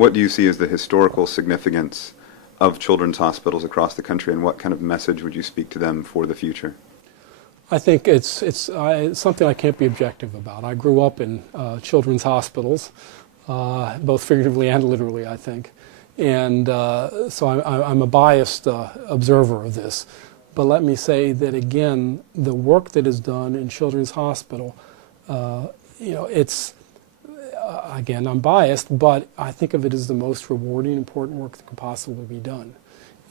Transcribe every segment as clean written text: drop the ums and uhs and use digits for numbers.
What do you see as the historical significance of children's hospitals across the country, and what kind of message would you speak to them for the future? I think it's something I can't be objective about. I grew up in children's hospitals, both figuratively and literally, I think. And so I'm a biased observer of this. But let me say that, again, the work that is done in Children's Hospital, it's, again, I'm biased, but I think of it as the most rewarding, important work that could possibly be done.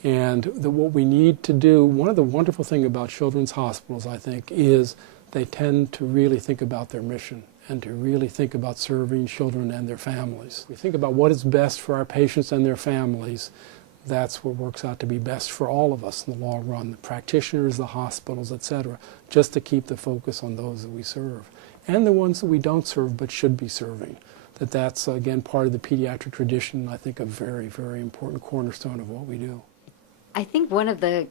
And what we need to do, one of the wonderful things about children's hospitals, I think, is they tend to really think about their mission and to really think about serving children and their families. We think about what is best for our patients and their families. That's what works out to be best for all of us in the long run, the practitioners, the hospitals, etc., just to keep the focus on those that we serve. And the ones that we don't serve but should be serving. That's, again, part of the pediatric tradition, I think a very, very important cornerstone of what we do. I think one of the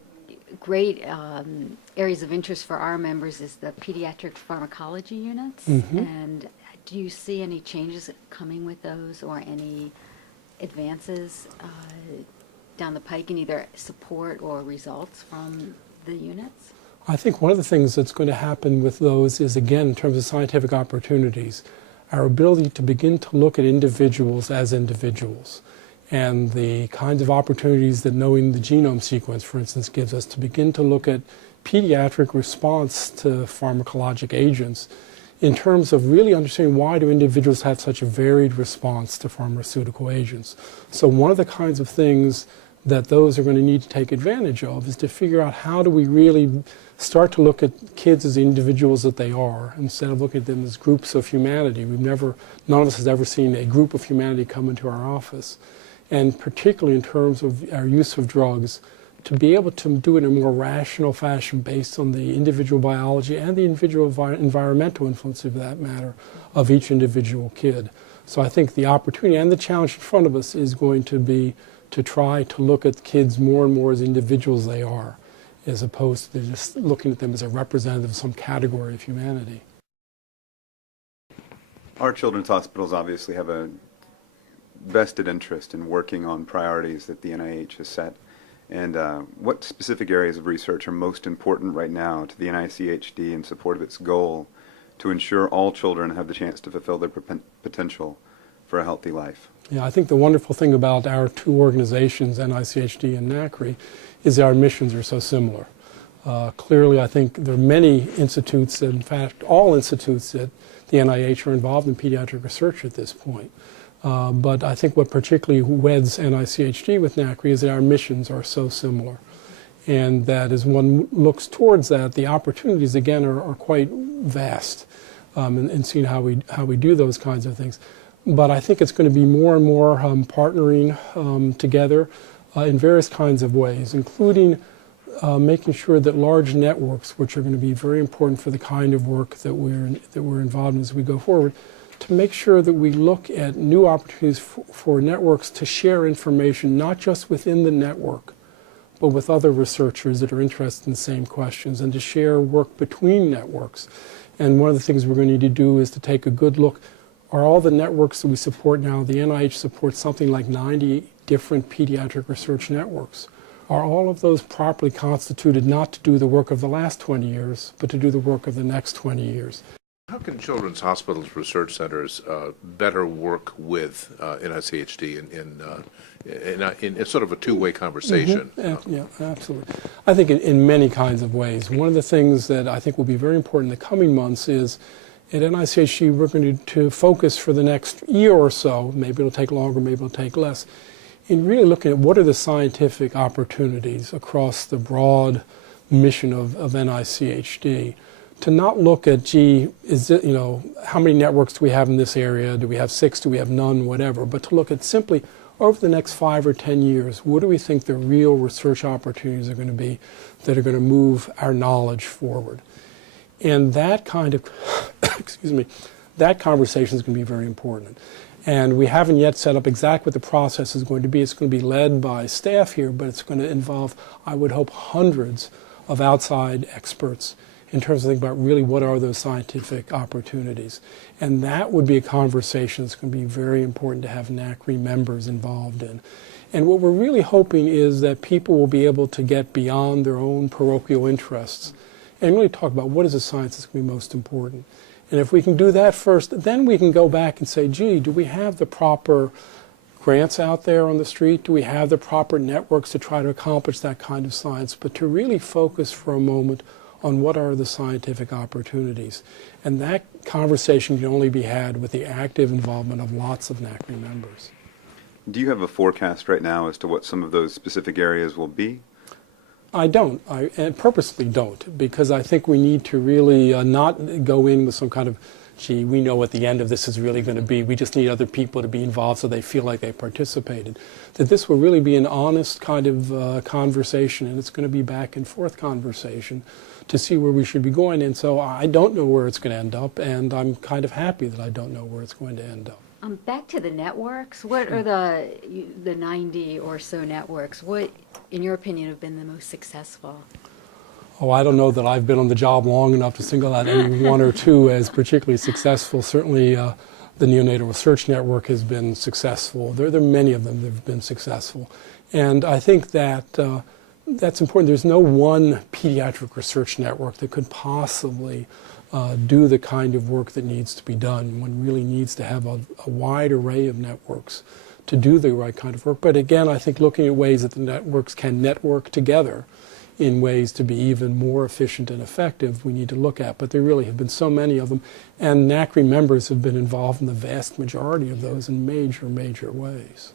great areas of interest for our members is the pediatric pharmacology units. Mm-hmm. And do you see any changes coming with those, or any advances down the pike in either support or results from the units? I think one of the things that's going to happen with those is, again, in terms of scientific opportunities, our ability to begin to look at individuals as individuals, and the kinds of opportunities that knowing the genome sequence, for instance, gives us to begin to look at pediatric response to pharmacologic agents in terms of really understanding why do individuals have such a varied response to pharmaceutical agents. So one of the kinds of things that those are going to need to take advantage of is to figure out how do we really start to look at kids as the individuals that they are, instead of looking at them as groups of humanity. None of us has ever seen a group of humanity come into our office. And particularly in terms of our use of drugs, to be able to do it in a more rational fashion based on the individual biology and the individual environmental influence, of that matter, of each individual kid. So I think the opportunity and the challenge in front of us is going to be to try to look at kids more and more as individuals they are, as opposed to just looking at them as a representative of some category of humanity. Our children's hospitals obviously have a vested interest in working on priorities that the NIH has set. And what specific areas of research are most important right now to the NICHD in support of its goal to ensure all children have the chance to fulfill their potential for a healthy life? Yeah, I think the wonderful thing about our two organizations, NICHD and NACHRI, is that our missions are so similar. Clearly, I think there are many institutes, in fact, all institutes at the NIH are involved in pediatric research at this point. But I think what particularly weds NICHD with NACHRI is that our missions are so similar. And that as one looks towards that, the opportunities, again, are quite vast in seeing how we do those kinds of things. But I think it's going to be more and more partnering together in various kinds of ways, including making sure that large networks, which are going to be very important for the kind of work that we're involved in as we go forward, to make sure that we look at new opportunities for networks to share information, not just within the network, but with other researchers that are interested in the same questions, and to share work between networks. And one of the things we're going to need to do is to take a good look. Are all the networks that we support now, the NIH supports something like 90 different pediatric research networks. Are all of those properly constituted not to do the work of the last 20 years, but to do the work of the next 20 years? How can children's hospitals research centers better work with NICHD in sort of a two-way conversation? Mm-hmm. Yeah, absolutely. I think in many kinds of ways. One of the things that I think will be very important in the coming months is at NICHD we're going to focus for the next year or so, maybe it'll take longer, maybe it'll take less, in really looking at what are the scientific opportunities across the broad mission of NICHD. To not look at, gee, how many networks do we have in this area? Do we have 6? Do we have none? Whatever. But to look at simply, over the next 5 or 10 years, what do we think the real research opportunities are going to be that are going to move our knowledge forward? And that kind of, that conversation is going to be very important. And we haven't yet set up exactly what the process is going to be. It's going to be led by staff here, but it's going to involve, I would hope, hundreds of outside experts in terms of thinking about really what are those scientific opportunities. And that would be a conversation that's going to be very important to have NACHRI members involved in. And what we're really hoping is that people will be able to get beyond their own parochial interests and really talk about what is the science that's going to be most important. And if we can do that first, then we can go back and say, gee, do we have the proper grants out there on the street? Do we have the proper networks to try to accomplish that kind of science? But to really focus for a moment on what are the scientific opportunities. And that conversation can only be had with the active involvement of lots of NACHRI members. Do you have a forecast right now as to what some of those specific areas will be? I don't, and purposely don't, because I think we need to really not go in with some kind of, gee, we know what the end of this is really going to be. We just need other people to be involved so they feel like they participated. That this will really be an honest kind of conversation, and it's going to be back and forth conversation to see where we should be going. And so I don't know where it's going to end up, and I'm kind of happy that I don't know where it's going to end up. Back to the networks, what are the 90 or so networks? What, in your opinion, have been the most successful? Oh, I don't know that I've been on the job long enough to single out any one or two as particularly successful. Certainly the Neonatal Research Network has been successful. There are many of them that have been successful. And I think that that's important. There's no one pediatric research network that could possibly do the kind of work that needs to be done. One really needs to have a wide array of networks to do the right kind of work. But again, I think looking at ways that the networks can network together in ways to be even more efficient and effective, we need to look at. But there really have been so many of them, and NACHRI members have been involved in the vast majority of those in major, major ways.